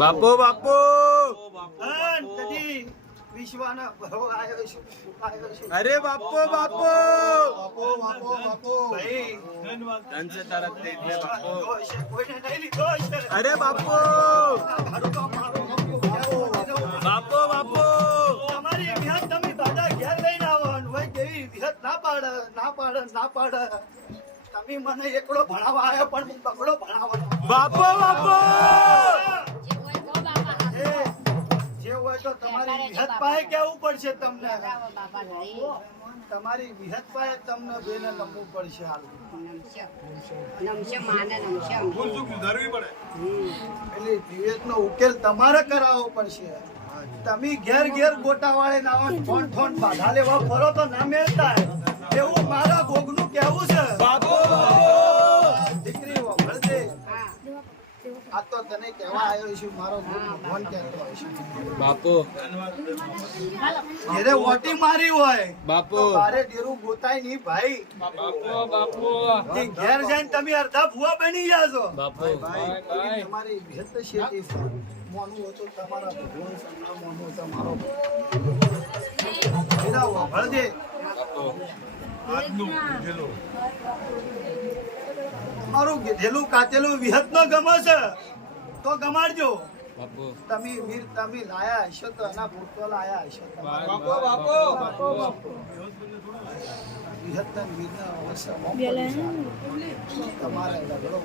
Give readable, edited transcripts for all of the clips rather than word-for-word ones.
બાપુ બાપુ કદી વિશ્વાના ભરો આવ્યો છું. અરે બાપુ બાપુ ભાઈ ધનસે તરત દે દે બાપુ. લીધો હશે, કોઈને નહીં લીધો હશે. અરે બાપુ મારું તો મારું બાપુ બાપુ તમારી વિહત તમે દાદા ઘેર લઈને આવવાનું હોય કેવી વિહત ના પાડે તમે મને એકડો ભણાવવા આવ્યો પણ હું બગડો ભણાવવાનો. બાપુ બાપુ જે હોય તો તમારી વિહત પાસે કેવું પડશે તમને. તમારી વિહત પાસે તમને બેને લંબવું પડશે. હાલ એટલે વિવેકનો ઉકેલ તમારે કરાવવો પડશે. તમે ઘેર ઘેર ગોટા વાળે નાવા ઠોન ઠોન બાધા લેવા ફરો તો ના મેળતા એવું મારા ભોગનું કેવું છે. બાપુ દીકરી વળતે આ તો તને કહેવા આવ્યો છું મારો ભગવાન કહેતો હશે. બાપુ ઘેરે ઓટી મારી હોય બાપુ તો બારે ડેરું ગોતાય નહીં ભાઈ. બાપુ એ ઘેર જઈને તમે અડધા ભૂવા બની જાશો. બાપુ તમારી વિહત શેતી છે. મોનું હતું તમારા ભગવાન છે, ના મોનું હતું મારો એના વળજે. મારું ગીધેલું કાચેલું વિહત નો ગમે છે તો ગમાડજો. બાપુ તમે વીર તમે લાયા હશો તો એના પૂરતો લાયા હશો. વિહત ને વીર ને અવશ્ય તમારે લગડો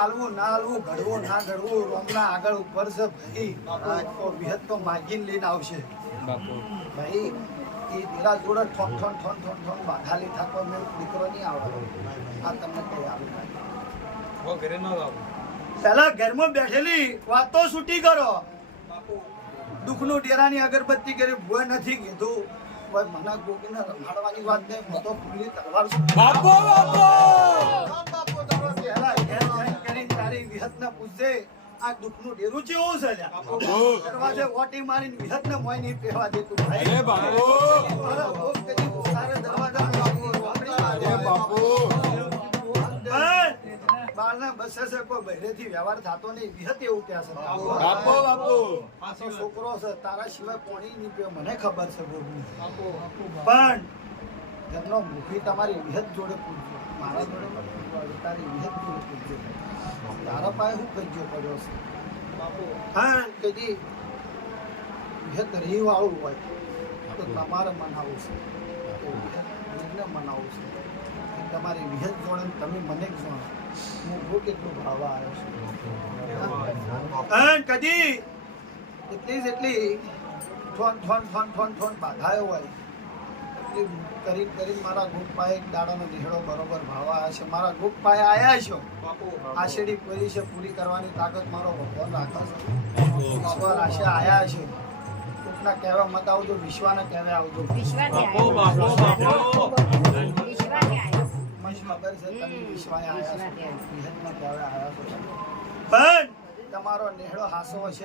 આલવું ના આલવું ઘડવું ના ઘડવું રોમના આગળ ઉપર છે ભાઈ. તો વિહત તો માગીને લઈને આવશે બાપુ ભાઈ. એ દીરા જોડે ઠોન ઠોન ઠોન ઠોન ઠોન બાધાલી થાકો મેં દીકરો નહીં આવડે. આ તમને કઈ આવે પેલા ઘરમાં બેઠેલી વાતો છૂટી કરો. દુઃખનું ડેરાની અગરબત્તી કરી ભોય નથી કીધું. ભાઈ મને ગોગીને રમાડવાની વાત નહીં. મોટો ફૂલી તલવાર છે. બાપુ બાપુ પહેલા ઘેર જઈને કરીને તારી વિહતને પૂછજે આ દુઃખનું ડેરું કેવું છે લ્યા? દરવાજે ઓટી મારીને વિહતને મોય નહીં પહેવા દેતું ભાઈ. અરે બાપુ મારા ભોગ કદી તારે દરવાજા બાળના બસે છે કોઈ બહેરેથી વ્યવહાર થતો નહીં. વિહત એવું કહે છે. બાપુ બાપુ પાછો છોકરો છે તારા સિવાય કોણી નહીં પીવે મને ખબર છે ભોગની. પણ ઘરનો મુખી તમારી વિહત જોડે પૂછજો. મારા જોડે નથી પૂછવાનું, તારી વિહત જોડે પૂછજો. તારા પાસે હું કજ્જો પડ્યો છે. હા કદી વિહત રહી વાળું હોય તો તમારે મનાવવું છે. તો વિહતને મનાવવું છે. તમારી વિહત જોડે તમે મને જ જોડો. હું કેટલું ભાવવા આવ્યો છું. કદી એટલી જ એટલી ઠોન ઠોન ઠોન ઠોન ઠોન બાધાયો હોય એટલી કરી મારા ગુપ પાસે એક દાડાનો નિહળો બરોબર ભાવવા આવ્યા છે. મારા ગુપ પાસે આવ્યા છો. આશેડી પૂરી છે, પૂરી કરવાની તાકાત મારો ભગવાન રાખે છે. ભગવાન આશે આવ્યા છે. કોકના કહેવા મત આવજો, વિશ્વાના કહેવા આવજો. મને ખબર છે તમે વિશ્વાએ આવ્યા છો. વિહતના કહેવા આવ્યા છો. પણ તમારો નેહળો હાસો હશે